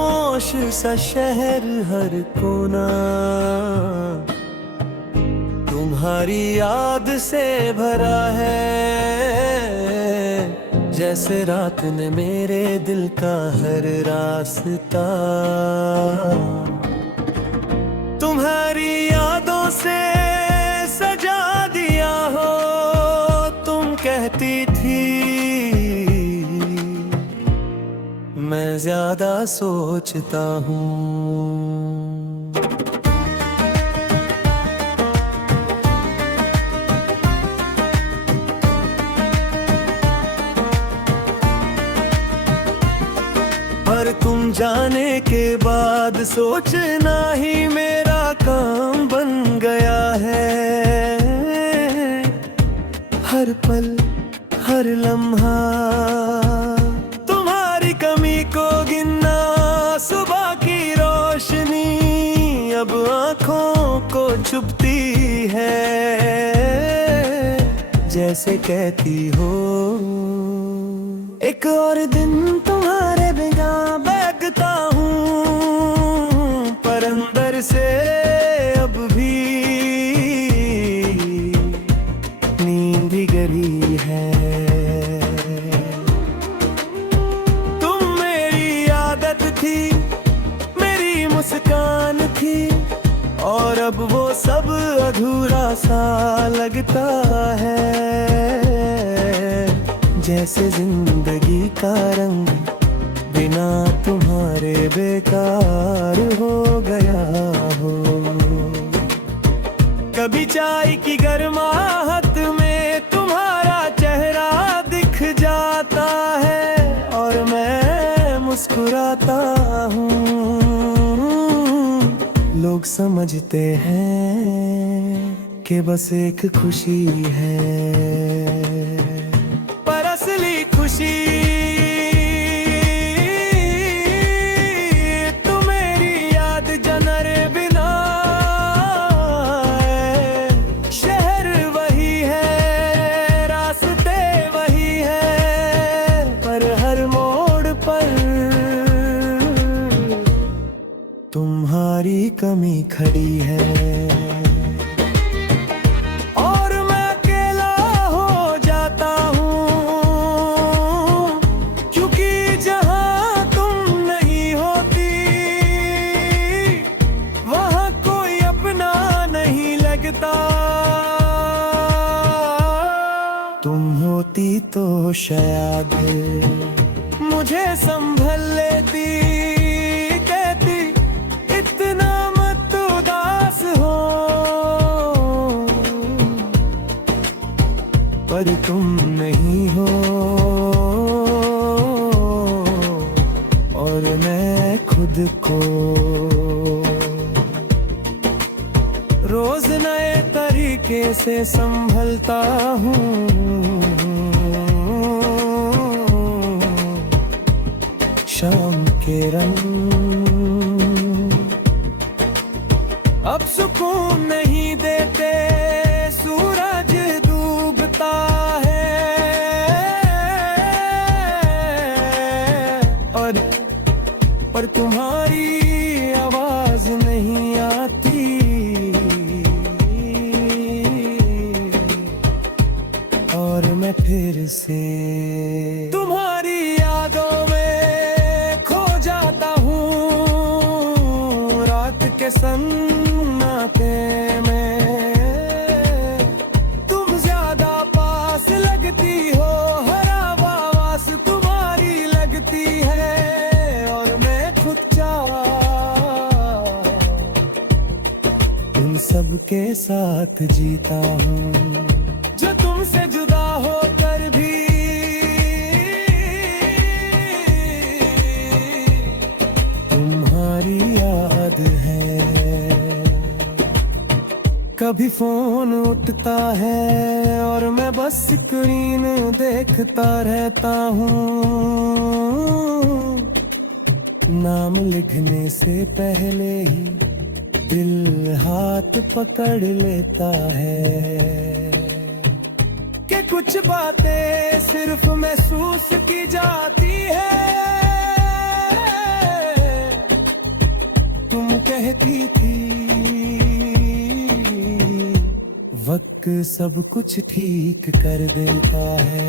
खामोश सा शहर हर कोना तुम्हारी याद से भरा है, जैसे रात ने मेरे दिल का हर रास्ता। तुम्हारी यादों से सजा दिया हो, तुम कहती थी मैं ज्यादा सोचता हूँ। पर तुम जाने के बाद सोचना ही मेरा काम बन गया है। हर पल हर लम्हा तुम्हारी कमी को गिनना, सुबह की रोशनी अब आँखों को छुपती है, जैसे कहती हो एक और दिन तुम्हारे बिना बैठता हूँ, पर अंदर से अब भी नींद ही गरी है। तुम मेरी आदत थी, मेरी मुस्कान थी, और अब वो सब अधूरा सा लगता है, जैसे जिंदगी का रंग बिना तुम्हारे बेकार हो गया हो। कभी चाय की गर्माहट में तुम्हारा चेहरा दिख जाता है, और मैं मुस्कुराता हूँ। लोग समझते हैं कि बस एक खुशी है, असली खुशी तू मेरी याद जनरे बिना है। शहर वही है, रास्ते वही है, पर हर मोड़ पर तुम्हारी कमी खड़ी है। तुम होती तो शायद मुझे संभल लेती, कहती इतना मत उदास हो, पर तुम नहीं हो और मैं खुद को रोज नए तरीके से संभलता हूँ। शाम के रंग अब सुकून नहीं देते, सूरज डूबता है, और पर तुम्हारी आवाज नहीं आती, और मैं फिर से तुम्हारी यादों में खो जाता हूँ। रात के सन्नाटे में तुम ज्यादा पास लगती हो, हर आवाज तुम्हारी लगती है, और मैं खुद चाह उन सब के साथ जीता हूँ, जो तुमसे जुदा होकर भी तुम्हारी याद है। कभी फोन उठता है और मैं बस स्क्रीन देखता रहता हूँ, नाम लिखने से पहले ही दिल हाथ पकड़ लेता है, कि कुछ बातें सिर्फ महसूस की जाती है, वक्त सब कुछ ठीक कर देता है।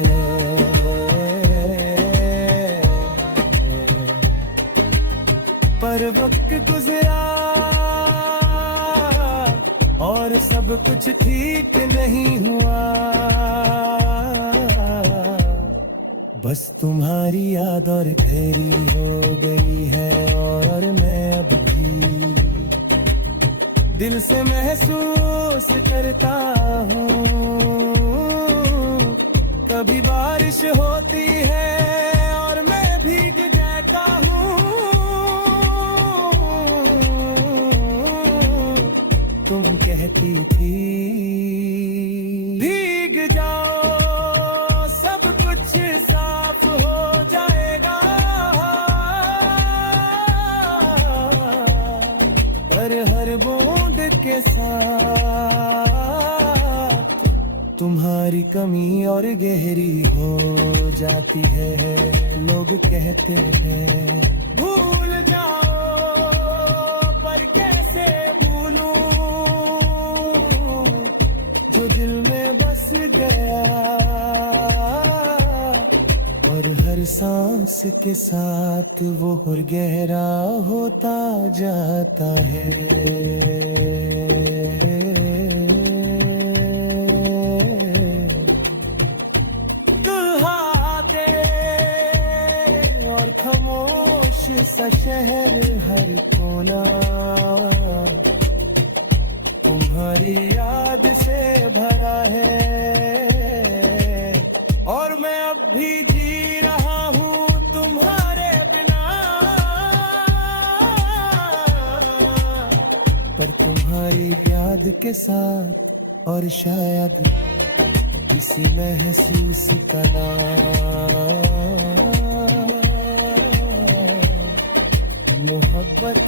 पर वक्त गुजरा और सब कुछ ठीक नहीं हुआ। बस तुम्हारी याद और गहरी हो गई है और मैं अब भी दिल से महसूस करता हूँ। कभी बारिश होती है और मैं भीग जाता हूँ। तुम कहती थी भीग जाओ सब कुछ साफ हो जाएगा। पर हर बूंद के साथ तुम्हारी कमी और गहरी हो जाती है। लोग कहते हैं भूल जाओ, पर कैसे भूलूं जो दिल में बस गया। और हर सांस के साथ वो और गहरा होता जाता है। दुल्हाते और खामोश सा शहर हर कोना तुम्हारी याद से भरा है। और मैं अब भी जी रहा हूँ तुम्हारे बिना। पर तुम्हारी याद के साथ और शायद किसी महसूस का नाम मोहब्बत